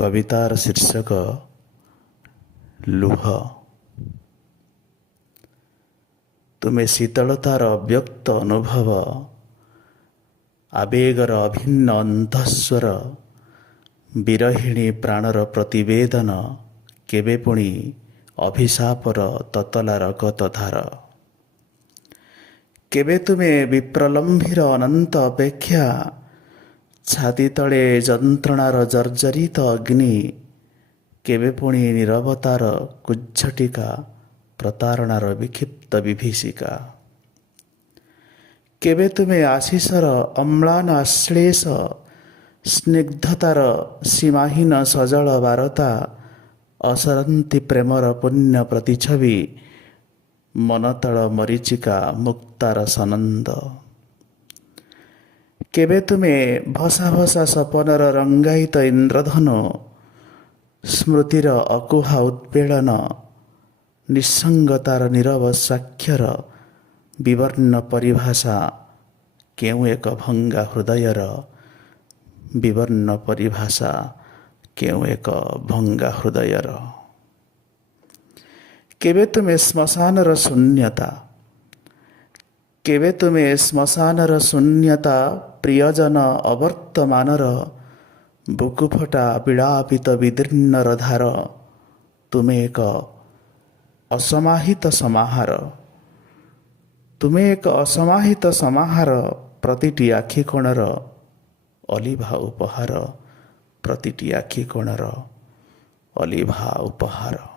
कवितार शीर्षक लुह। तुमे शीतलतार अव्यक्त अनुभव, आवेगर अभिन्न अंतःस्वर, विरहिणी प्राणर प्रतिवेदन, केबे पुणी अभिशापर ततलार गतधार। केबे तुमे विप्रलम्भिर अनंत अपेक्षा, छाती तले यंत्रणार जर्जरित अग्नि, केबे पुणी नीरवतार कुज्झटिका, प्रतारणार विक्षिप्त विभीषिका। केबे तुमे आशीषर अम्लान आश्लेष, स्निग्धतार सीमाहीन सजल बारता, असरंती प्रेमर पुण्य प्रतिछवि, मनतळ मरीचिका मुक्तार सनंद। केबे तुमे भसा भसा सपनर रंगायित इंद्रधनु, स्मृतिर अकुहा उत्पीड़न, निस्संगतार नीरव साक्षर, विवर्ण परिभाषा केउ एक भंगा हृदयर, विवर्ण परिभाषा केउ एक भंगा हृदयर। केबे तुमे श्मशानर शून्यता, केबे तुमे श्मशानर शून्यता, प्रियजन अवर्तमानर बुकुफटा विलापित विदीर्णर धार, तुमे एक असमाहित समाहार, तुमे एक असमाहित समाहार, प्रतिटी आखि कोणर अलिभा उपहार, प्रतिटी आखि कोणर अलिभा उपहार।